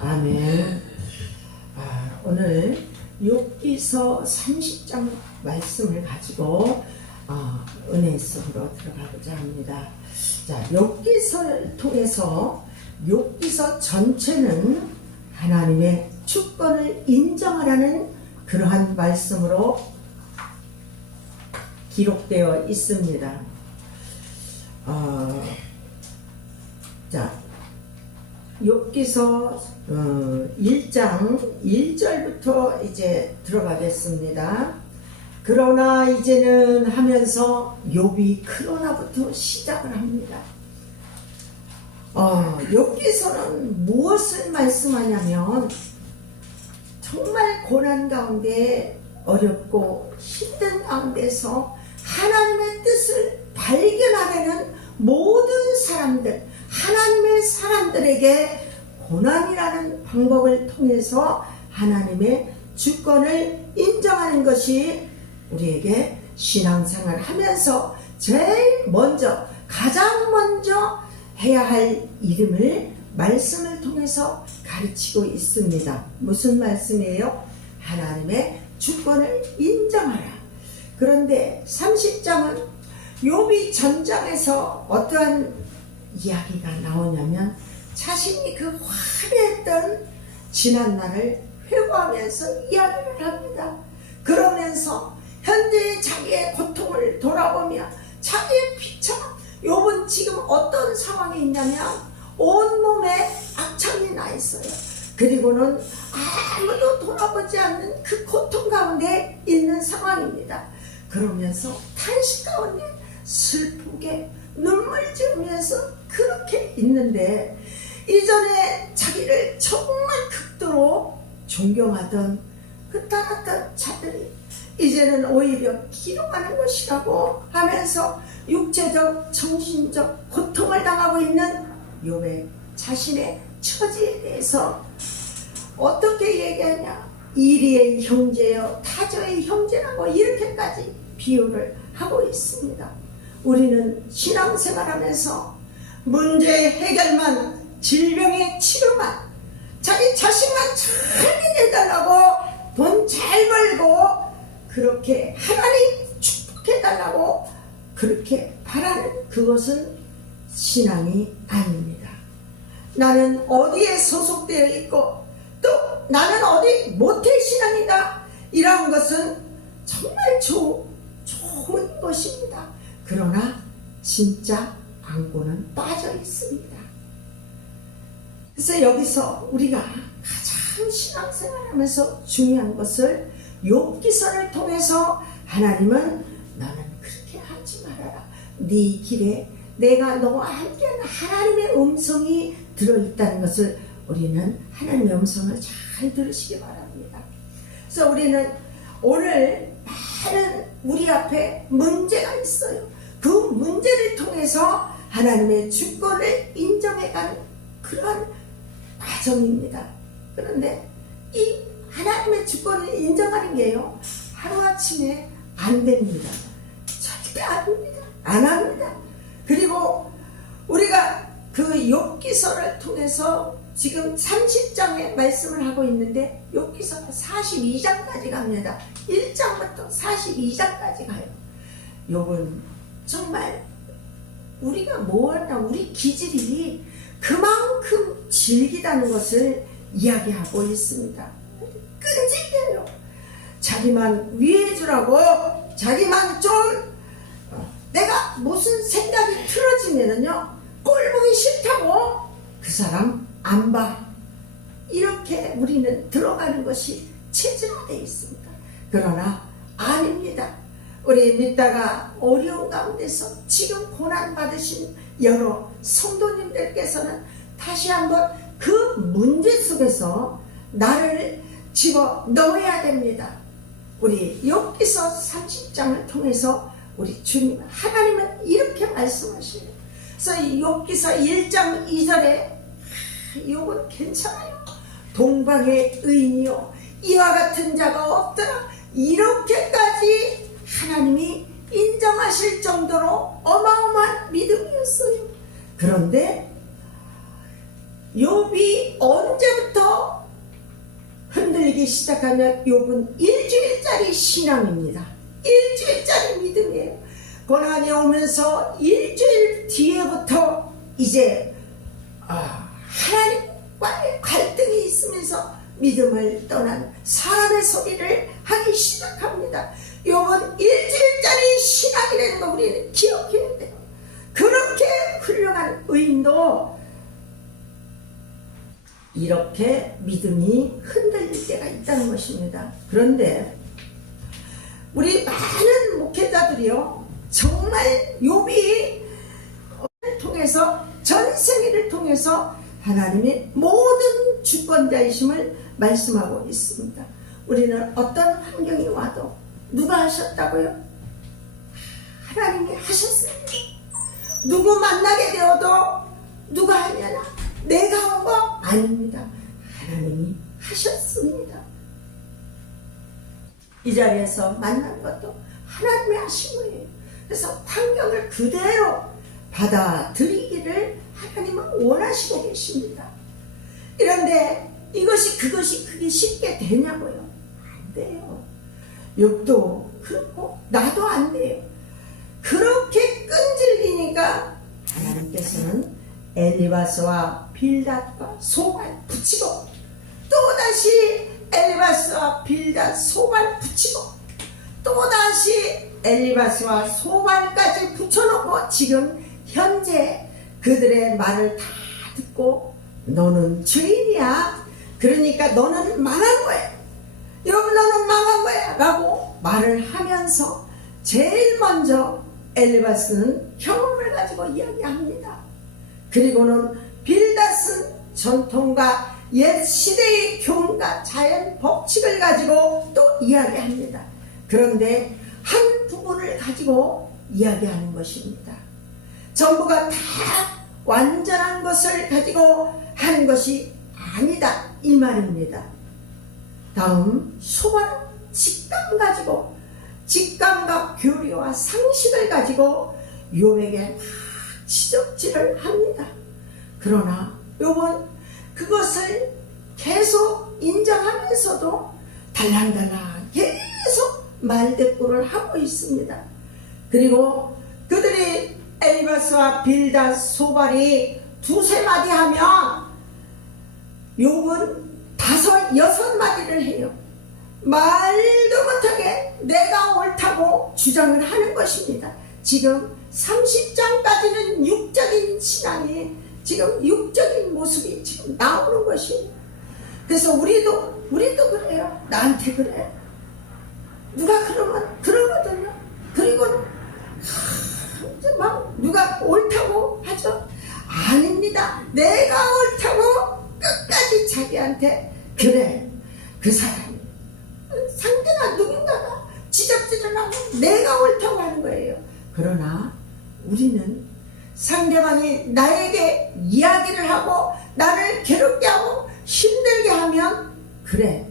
아멘. 아, 오늘 욥기서 30장 말씀을 가지고 아, 은혜 속으로 들어가고자 합니다. 자, 욥기서를 통해서 욥기서 전체는 하나님의 주권을 인정하라는 그러한 말씀으로 기록되어 있습니다. 어, 자, 욥기서 어, 1장 1절부터 이제 들어가겠습니다. 그러나 이제는 하면서 욥이 그러나부터 시작을 합니다. 어, 욥기서는 무엇을 말씀하냐면 정말 고난 가운데 어렵고 힘든 가운데서 하나님의 뜻을 발견하려는 모든 사람들, 하나님의 사람들에게 고난이라는 방법을 통해서 하나님의 주권을 인정하는 것이 우리에게 신앙생활 하면서 제일 먼저, 가장 먼저 해야 할 이름을 말씀을 통해서 가르치고 있습니다. 무슨 말씀이에요? 하나님의 주권을 인정하라. 그런데 30장은 요비 전장에서 어떠한 이야기가 나오냐면 자신이 그 화려했던 지난날을 회고하면서 이야기를 합니다. 그러면서 현재의 자기의 고통을 돌아보며 자기의 피차 욥은 지금 어떤 상황에 있냐면 온몸에 악창이 나 있어요. 그리고는 아무도 돌아보지 않는 그 고통 가운데 있는 상황입니다. 그러면서 탄식 가운데 슬프게 눈물 지으면서 그렇게 있는데 이전에 자기를 정말 극도로 존경하던 그 따랐던 자들이 이제는 오히려 기록하는 것이라고 하면서 육체적, 정신적 고통을 당하고 있는 요의 자신의 처지에 대해서 어떻게 얘기하냐 이리의 형제여 타저의 형제라고 이렇게까지 비유를 하고 있습니다. 우리는 신앙생활하면서 문제 해결만 질병의 치료만 자기 자신만 잘 해달라고 돈 잘 벌고 그렇게 하나님 축복해달라고 그렇게 바라는 그것은 신앙이 아닙니다. 나는 어디에 소속되어 있고 또 나는 어디 모태 신앙이다 이러한 것은 정말 조, 좋은 것입니다. 그러나 진짜 안고는 빠져 있습니다. 그래서 여기서 우리가 가장 신앙생활하면서 중요한 것을 욥기서를 통해서 하나님은 너는 그렇게 하지 말아라. 네 길에 내가 너와 함께하는 하나님의 음성이 들어있다는 것을 우리는 하나님의 음성을 잘 들으시기 바랍니다. 그래서 우리는 오늘 많은 우리 앞에 문제가 있어요. 그 문제를 통해서 하나님의 주권을 인정해가는 그러한 과정입니다. 그런데 이 하나님의 주권을 인정하는 게요 하루아침에 안 됩니다. 절대 안 됩니다. 안 합니다. 그리고 우리가 그 욥기서를 통해서 지금 30장의 말씀을 하고 있는데 욥기서가 42장까지 갑니다. 1장부터 42장까지 가요. 욥은 정말 우리가 뭐하나 우리 기질이 그만큼 즐기다는 것을 이야기하고 있습니다. 끈질겨요. 자기만 위해 주라고 자기만 좀 어, 내가 무슨 생각이 틀어지면은요 꼴 보기 싫다고 그 사람 안 봐. 이렇게 우리는 들어가는 것이 체질화되어 있습니다. 그러나 아닙니다. 우리 믿다가 어려운 가운데서 지금 고난 받으신 여러 성도님들께서는 다시 한번 그 문제 속에서 나를 집어 넣어야 됩니다. 우리 욥기서 30장을 통해서 우리 주님 하나님은 이렇게 말씀하시네요. 그래서 이 욥기서 1장 2절에 욥은 괜찮아요. 동방의 의인이요 이와 같은 자가 없더라. 이렇게까지 하나님이 인정하실 정도로 어마어마한 믿음이었어요. 그런데 욥이 언제부터 읽기 시작하면 욥은 일주일짜리 신앙입니다. 일주일짜리 믿음이에요. 고난이 오면서 일주일 뒤에부터 이제 아, 하나님과의 갈등이 있으면서 믿음을 떠난 사람의 소리를 하기 시작합니다. 욥은 일주일짜리 신앙이라는 거 우리는 기억해야 돼요. 그렇게 훌륭한 의인도 이렇게 믿음이 흔들릴 때가 있다는 것입니다. 그런데 우리 많은 목회자들이요 정말 욥이 통해서 전생일을 통해서 하나님의 모든 주권자이심을 말씀하고 있습니다. 우리는 어떤 환경이 와도 누가 하셨다고요? 하나님이 하셨습니다. 누구 만나게 되어도 누가 하냐나 내가 한 거 아닙니다. 하나님이 하셨습니다. 이 자리에서 만난 것도 하나님이 하신 거예요. 그래서 환경을 그대로 받아들이기를 하나님은 원하시고 계십니다. 그런데 이것이 그것이 그게 쉽게 되냐고요? 안 돼요. 욕도 그렇고 나도 안 돼요. 그렇게 끈질기니까 하나님께서는 엘리바스와 빌닷과 소발 붙이고 또다시 엘리바스와 빌닷 소발 붙이고 또다시 엘리바스와 소발까지 붙여놓고 지금 현재 그들의 말을 다 듣고 너는 죄인이야. 그러니까 너는 망한 거야 여러분 너는 망한 거야 라고 말을 하면서 제일 먼저 엘리바스는 경험을 가지고 이야기합니다 그리고는 빌닷은 전통과 옛 시대의 교훈과 자연 법칙을 가지고 또 이야기합니다. 그런데 한 부분을 가지고 이야기하는 것입니다. 전부가 다 완전한 것을 가지고 하는 것이 아니다 이 말입니다. 다음 소반 직감 가지고 직감과 교리와 상식을 가지고 요에게 지적질을 합니다. 그러나 요번 그것을 계속 인정하면서도 달랑달랑 계속 말대꾸를 하고 있습니다. 그리고 그들이 엘바스와 빌다 소발이 두세 마디 하면 욕은 다섯 여섯 마디를 해요. 말도 못하게 내가 옳다고 주장을 하는 것입니다. 지금 30장까지는 육적인 신앙이 지금 육적인 모습이 지금 나오는 것이 그래서 우리도 우리도 그래요. 나한테 그래. 누가 그러면 그러거든요. 이제 막 누가 옳다고 하죠. 아닙니다. 내가 옳다고 끝까지 자기한테 그래. 그 사람이 상대가 누군가가 지적질을 하고 내가 옳다고 하는 거예요. 그러나 우리는 상대방이 나에게 이야기를 하고 나를 괴롭게 하고 힘들게 하면 그래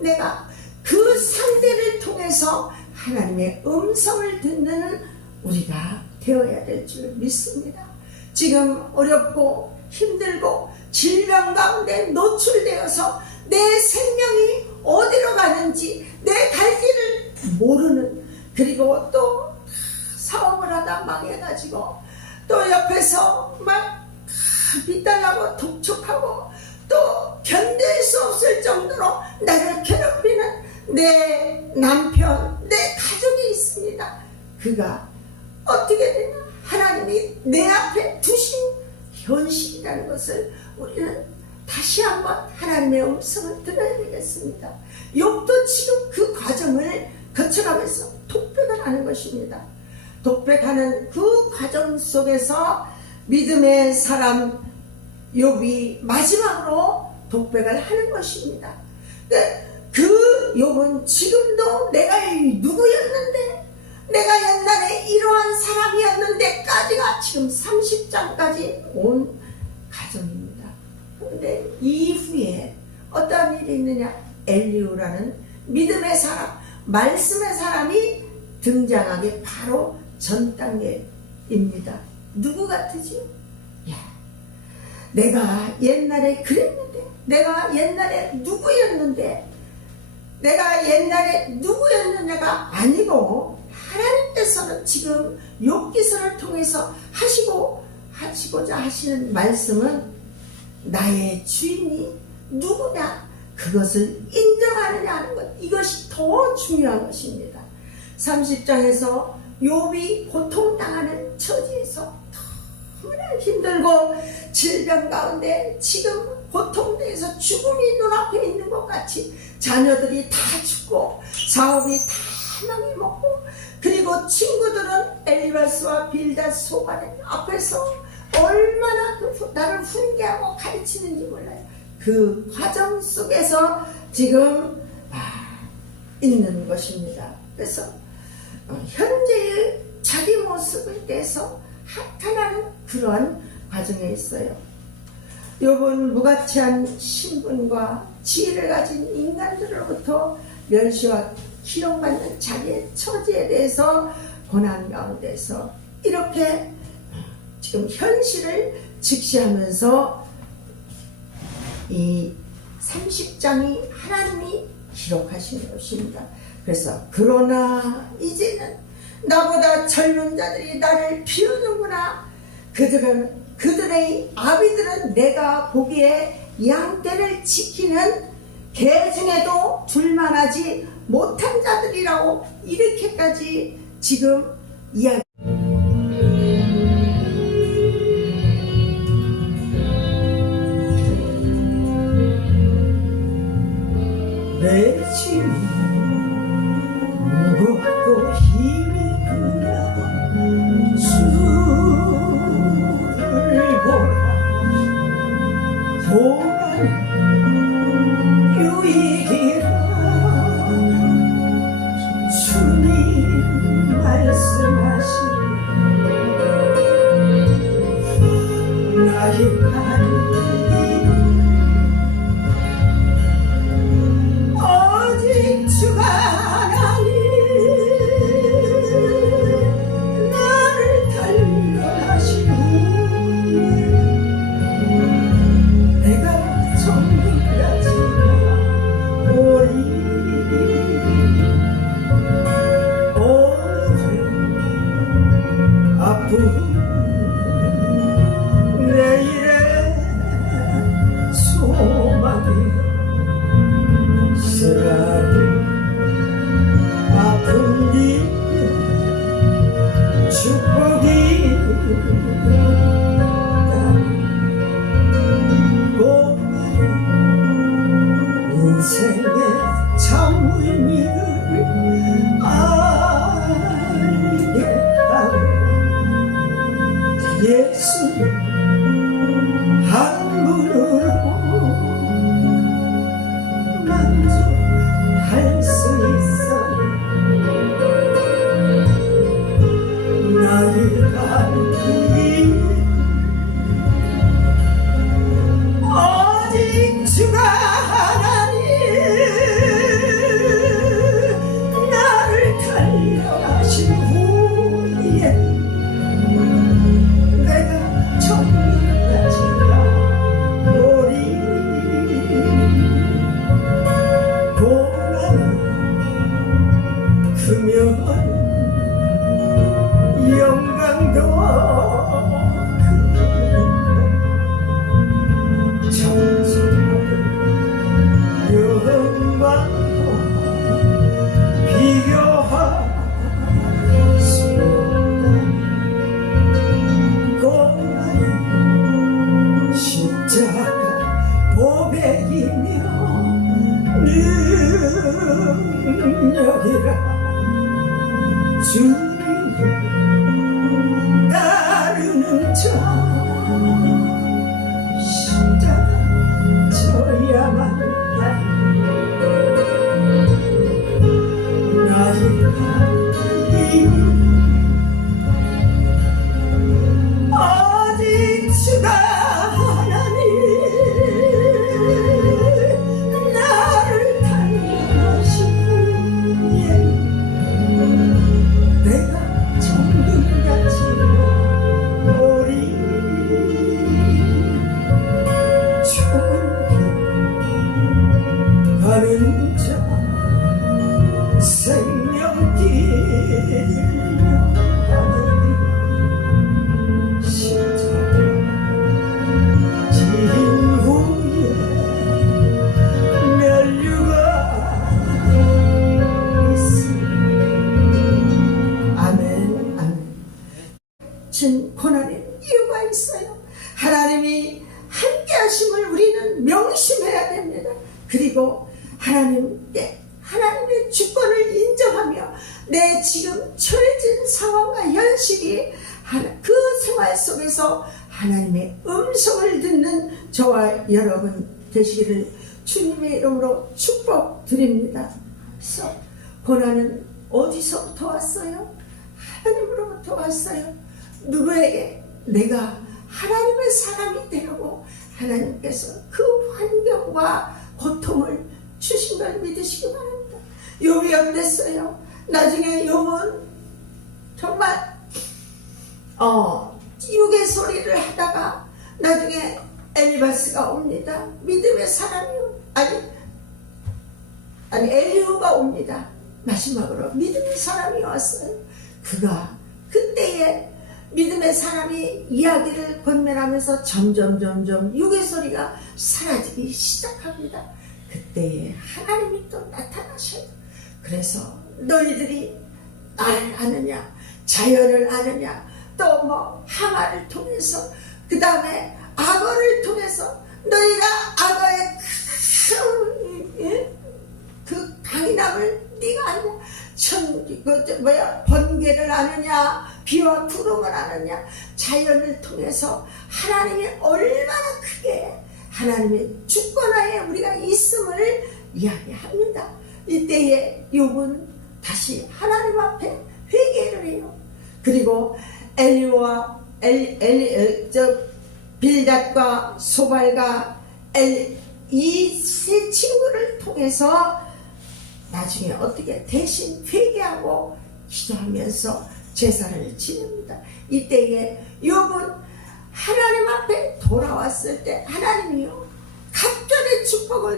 내가 그 상대를 통해서 하나님의 음성을 듣는 우리가 되어야 될 줄 믿습니다. 지금 어렵고 힘들고 질병 가운데 노출되어서 내 생명이 어디로 가는지 내 갈 길을 모르는 그리고 또 사업을 하다 망해가지고 또 옆에서 막 빗달라고 독촉하고 또 견딜 수 없을 정도로 나를 괴롭히는 내 남편, 내 가족이 있습니다. 그가 어떻게 되냐? 하나님이 내 앞에 두신 현실이라는 것을 우리는 다시 한번 하나님의 음성을 들어야 되겠습니다. 욕도 지금 그 과정을 거쳐가면서 독백을 하는 것입니다. 독백하는 그 과정 속에서 믿음의 사람 욥이 마지막으로 독백을 하는 것입니다. 그 욥은 지금도 내가 누구였는데 내가 옛날에 이러한 사람이었는데까지가 지금 30장까지 온 가정입니다. 그런데 이후에 어떤 일이 있느냐 엘리우라는 믿음의 사람 말씀의 사람이 등장하게 바로 전 단계입니다. 누구 같으지요? 야, 내가 옛날에 그랬는데, 내가 옛날에 누구였는데, 내가 옛날에 누구였느냐가 아니고 하나님께서는 지금 욥기서를 통해서 하시고 하시고자 하시는 말씀은 나의 주인이 누구냐 그것을 인정하느냐 하는 것 이것이 더 중요한 것입니다. 30장에서 욥이 고통당하는 처지에서 너무나 힘들고 질병 가운데 지금 고통돼서 죽음이 눈앞에 있는 것 같이 자녀들이 다 죽고 사업이 다 망해먹고 그리고 친구들은 엘리바스와 빌다스 소가는 앞에서 얼마나 나를 훈계하고 가르치는지 몰라요. 그 과정 속에서 지금 아, 있는 것입니다. 그래서 어, 현재의 자기 모습에 대해서 한탄하는 그런 과정에 있어요. 요번 무가치한 신분과 지위를 가진 인간들로부터 멸시와 기록받는 자기의 처지에 대해서 고난 가운데서 이렇게 지금 현실을 직시하면서 이 30장이 하나님이 기록하신 것입니다. 그래서 그러나 이제는 나보다 젊은 자들이 나를 비우는구나. 그들은 그들의 아비들은 내가 보기에 양떼를 지키는 개 중에도 둘만하지 못한 자들이라고 이렇게까지 지금 이야기. 예 보배이며 능력이라 주 그리고 하나님 께 하나님의 주권을 인정하며 내 지금 처해진 상황과 현실이 그 생활 속에서 하나님의 음성을 듣는 저와 여러분 되시기를 주님의 이름으로 축복드립니다. 그래서 고난은 어디서부터 왔어요? 하나님으로부터 왔어요. 누구에게 내가 하나님의 사람이 되려고 하나님께서 그 환경과 고통을 주신 걸 믿으시기 바랍니다. 욥이 어땠어요? 나중에 욥은 정말 어 육의 소리를 하다가 나중에 엘리바스가 옵니다. 믿음의 사람이요. 아니 아니 엘리후가 옵니다. 마지막으로 믿음의 사람이 왔어요. 그가 그때에 믿음의 사람이 이야기를 권면하면서 점점 점점 육의 소리가 사라지기 시작합니다. 그때에 하나님이 또 나타나셔요. 그래서 너희들이 나를 아느냐, 자연을 아느냐, 또뭐 하마를 통해서 그 다음에 악어를 통해서 너희가 악어의 큰 예? 그 강인함을 네가 아느냐 천, 그, 저, 뭐야, 번개를 아느냐, 비와 구름을 아느냐, 자연을 통해서 하나님이 얼마나 크게 하나님의 주권하에 우리가 있음을 이야기합니다. 이때에 욥은 다시 하나님 앞에 회개를 해요. 그리고 엘리와 엘, 엘, 엘, 저 빌닷과 소발과 엘, 이 세 친구를 통해서 나중에 어떻게 대신 회개하고 기도하면서 제사를 지냅니다. 이때에 욥은 하나님 앞에 돌아왔을 때 하나님이요 갑절의 축복을